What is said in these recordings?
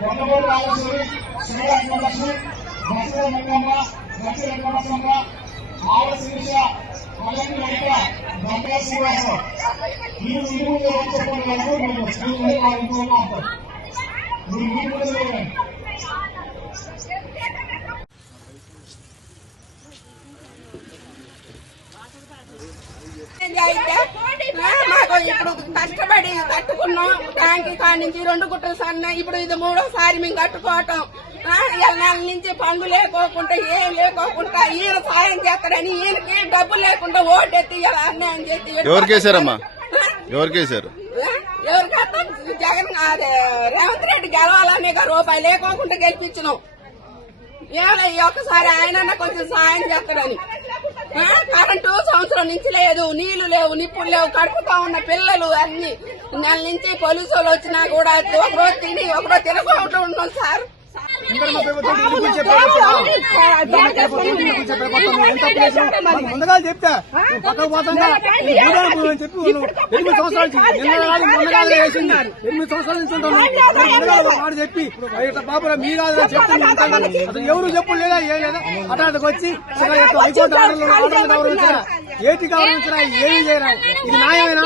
వందమూడు రాజేశ్వరి, శ్రీలక్ష్మి, దశ మంగమ్మ, దశ వెంకటమ్మ, ఆడ శిరీష, కళ్యాణి లలిత, దండ శ్రీనివాసం. మీరు ఇంటి ముందు చెప్పండి వరకు మీరు స్కూల్ మీరు ఇంటి ముందు మాకు ఇప్పుడు కష్టపడి కట్టుకున్నాం. ట్యాంక్ కాడి నుంచి 2 గుట్టలు సన్న, ఇప్పుడు ఇది 3వ మేము కట్టుకోవటం. నెల నుంచి పండు లేకోకుండా ఏం లేకోకుండా ఈయన సాయం చేస్తాడని ఈయనకి డబ్బు లేకుండా ఓటెత్తి అన్యాయం చేసి ఎవరికేసారమ్మా? ఎవరికేసారు? ఎవరికైనా జగన్ రేవంత్ రెడ్డి గెలవాలనే రూపాయి లేకోకుండా గెలిపించినాం. ఒక్కసారి ఆయన కొంచెం సాయం చేస్తాడని. కరెంటు సంవత్సరం నుంచి లేదు, నీళ్లు లేవు, నిప్పులు లేవు, కడుపుతా ఉన్న పిల్లలు అన్ని. నెల నుంచి పోలీసు వాళ్ళు వచ్చినా కూడా ఒకరోజు తిని ఒకరోజు తినకుండా ఉన్నాం సార్. ముందుగా చెప్తా పక్కకు పోతుందా 8 సంవత్సరాల నుంచి ఉంటాను చెప్పి బాబు మీ కాదు చెప్తాను. ఎవరు చెప్పు లేదా ఏం లేదా అటాటకు వచ్చి హైకోర్టు ఆర్డర్లు గౌరవించరా, ఏటి గౌరవించరా, ఏమి చేయరా? ఇది న్యాయమేనా?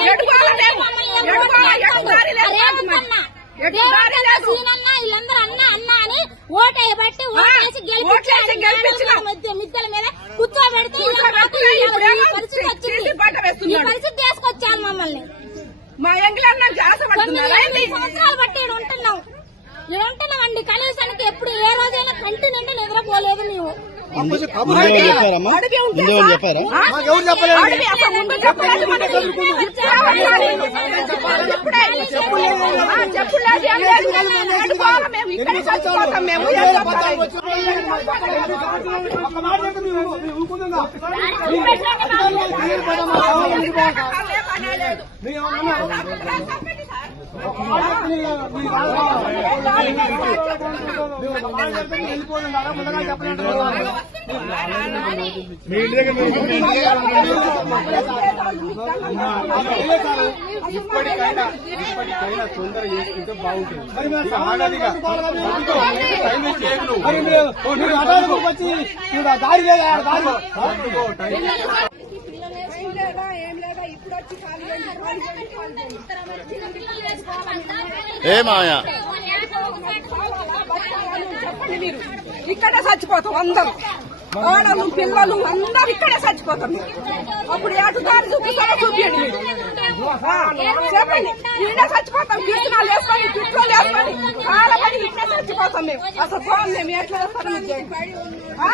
వీళ్ళందరూ అన్న అన్న అని ఓటేయబట్టి ఓటేసి మిద్దెల మీద కూర్చోబెడితే పరిస్థితి తీసుకొచ్చాను మమ్మల్ని. మా సంవత్సరాలు బట్టి ఉంటున్నాం అండి. కనీసానికి ఎప్పుడు ఏ రోజైనా కంటి నిండా నిద్రపోలేదు మేము. చెప్పారా? ఎవరు చెప్పలేదు. ముందుగా చెప్పలేదు. ఇప్పటికైనా తొందర చేసుకుంటే బాగుంటుంది. ఏ మాయా ఇక్కడే చచ్చిపోతాం అందరూ, ఆడలు పిల్లలు అందరూ ఇక్కడే చచ్చిపోతాం. అప్పుడు ఏటుదారి చూపిస్తారో చూపించండి మీరు, చెప్పండి. ఈయన చచ్చిపోతాం, కీర్తనాలు వేసుకొని చుట్టూలు వేసుకొని కాలపడి ఇక్కడే చచ్చిపోతాం మేము. అసలు బాగుంది మేము ఎట్లా వేస్తారో